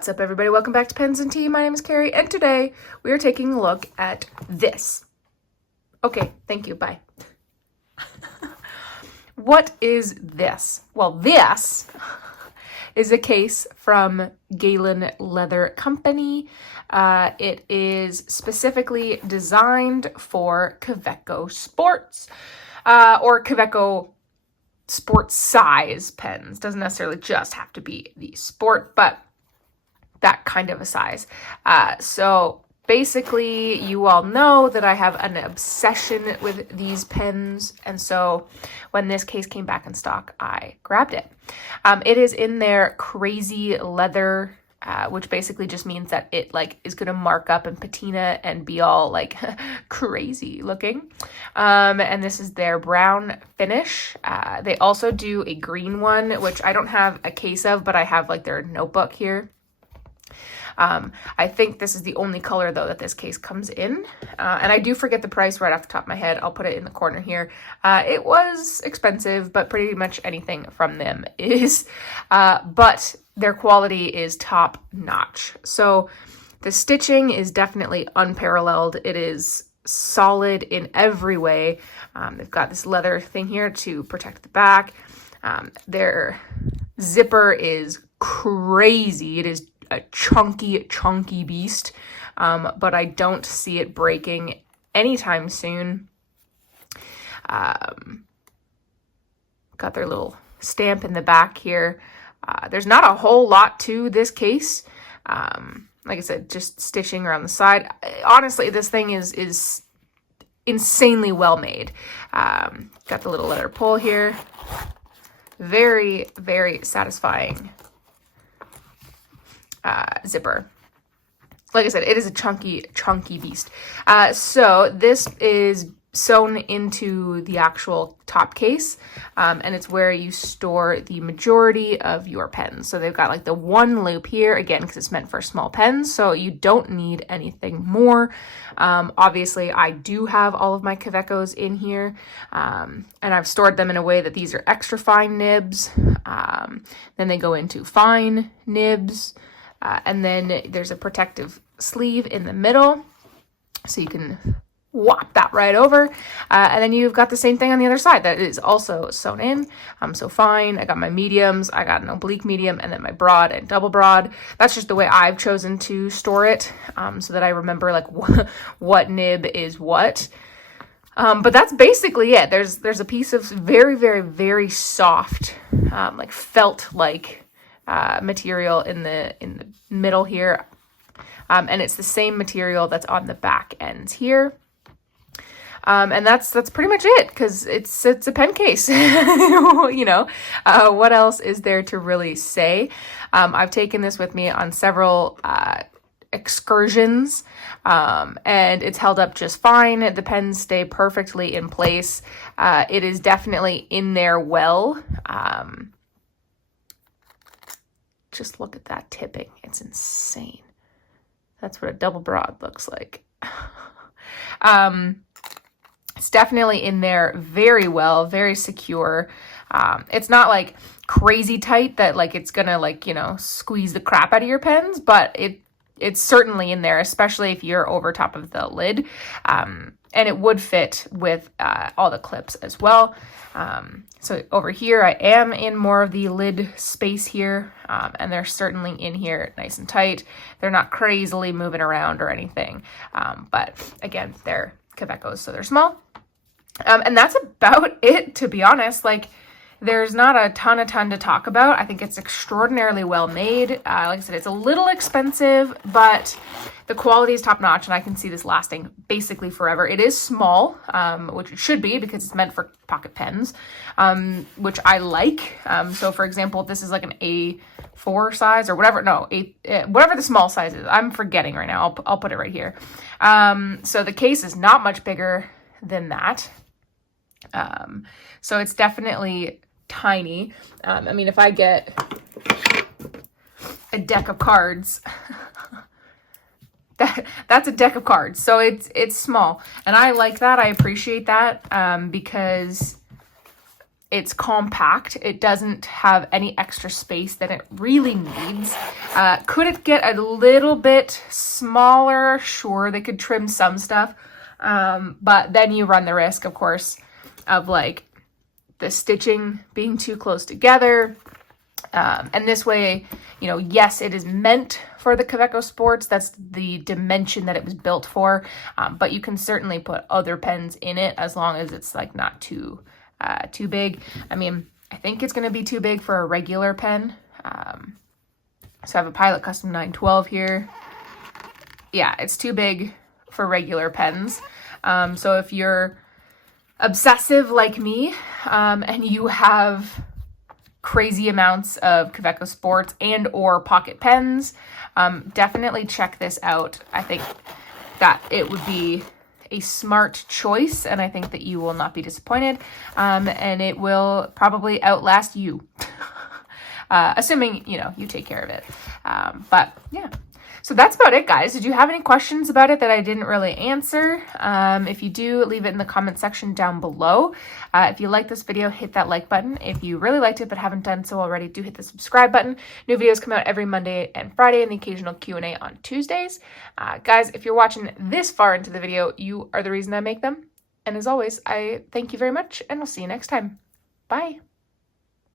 What's up, everybody? Welcome back to Pens and Tea. My name is Carrie, and today we are taking a look at this. Okay, thank you. Bye. What is this? Well, this is a case from Galen Leather Company. It is specifically designed for Kaweco sports, or Kaweco sport size pens. Doesn't necessarily just have to be the sport, but that kind of a size. So basically, you all know that I have an obsession with these pens, and so when this case came back in stock, I grabbed it. It is in their crazy leather, which basically just means that it is gonna mark up and patina and be all crazy looking. And this is their brown finish. They also do a green one, which I don't have a case of, but I have their notebook here. I think this is the only color, though, that this case comes in. And I do forget the price right off the top of my head. I'll put it in the corner here. It was expensive, but pretty much anything from them is. But their quality is top notch. So the stitching is definitely unparalleled. It is solid in every way. They've got this leather thing here to protect the back. Their zipper is crazy. It is a chunky beast, but I don't see it breaking anytime soon. Got their little stamp in the back here. There's not a whole lot to this case. Like I said, just stitching around the side. Honestly, this thing is insanely well made. Got the little leather pull here. Very, very satisfying zipper. Like I said, it is a chunky beast. So this is sewn into the actual top case, and it's where you store the majority of your pens. So they've got the one loop here, again, because it's meant for small pens, so you don't need anything more. Obviously, I do have all of my Kawecos in here, and I've stored them in a way that these are extra fine nibs. Then they go into fine nibs. And then there's a protective sleeve in the middle, so you can whop that right over. And then you've got the same thing on the other side that is also sewn in. So fine, I got my mediums, I got an oblique medium, and then my broad and double broad. That's just the way I've chosen to store it, so that I remember what nib is what. But that's basically it. There's a piece of very, very, very soft, felt-like material in the middle here, and it's the same material that's on the back ends here, and that's pretty much it, because it's a pen case. What else is there to really say? I've taken this with me on several excursions, and it's held up just fine. The pens stay perfectly in place. It is definitely in there well. Just look at that tipping. It's insane. That's what a double broad looks like. It's definitely in there very well, very secure. It's not crazy tight that it's gonna squeeze the crap out of your pens, but it's certainly in there, especially if you're over top of the lid. And it would fit with all the clips as well. So over here, I am in more of the lid space here, and they're certainly in here nice and tight. They're not crazily moving around or anything, but again, they're Kawecos, so they're small. And that's about it, to be honest. There's not a ton to talk about. I think it's extraordinarily well made. Like I said, it's a little expensive, but the quality is top notch, and I can see this lasting basically forever. It is small, which it should be because it's meant for pocket pens, which I like. So for example, this is an A4 size or whatever. No, whatever the small size is. I'm forgetting right now. I'll put it right here. So the case is not much bigger than that. So it's definitely tiny. If I get a deck of cards, that's a deck of cards. So it's small, and I like that. I appreciate that, because It's compact. It doesn't have any extra space than it really needs. Could it get a little bit smaller? Sure, they could trim some stuff. But then you run the risk, of course, of like the stitching being too close together. And this way, you know, yes, it is meant for the Kaweco Sports. That's the dimension that it was built for. But you can certainly put other pens in it as long as it's like not too big. I mean, I think it's going to be too big for a regular pen. So I have a Pilot Custom 912 here. Yeah, it's too big for regular pens. So if you're obsessive like me, and you have crazy amounts of Kaweco Sports and or pocket pens, definitely check this out. I think that it would be a smart choice, and I think that you will not be disappointed, and it will probably outlast you, assuming, you know, you take care of it. But yeah, so that's about it, guys. Did you have any questions about it that I didn't really answer? If you do, leave it in the comment section down below. If you like this video, hit that like button. If you really liked it but haven't done so already, do hit the subscribe button. New videos come out every Monday and Friday, and the occasional Q&A on Tuesdays. Guys, if you're watching this far into the video, you are the reason I make them. And as always, I thank you very much, and I'll see you next time. Bye.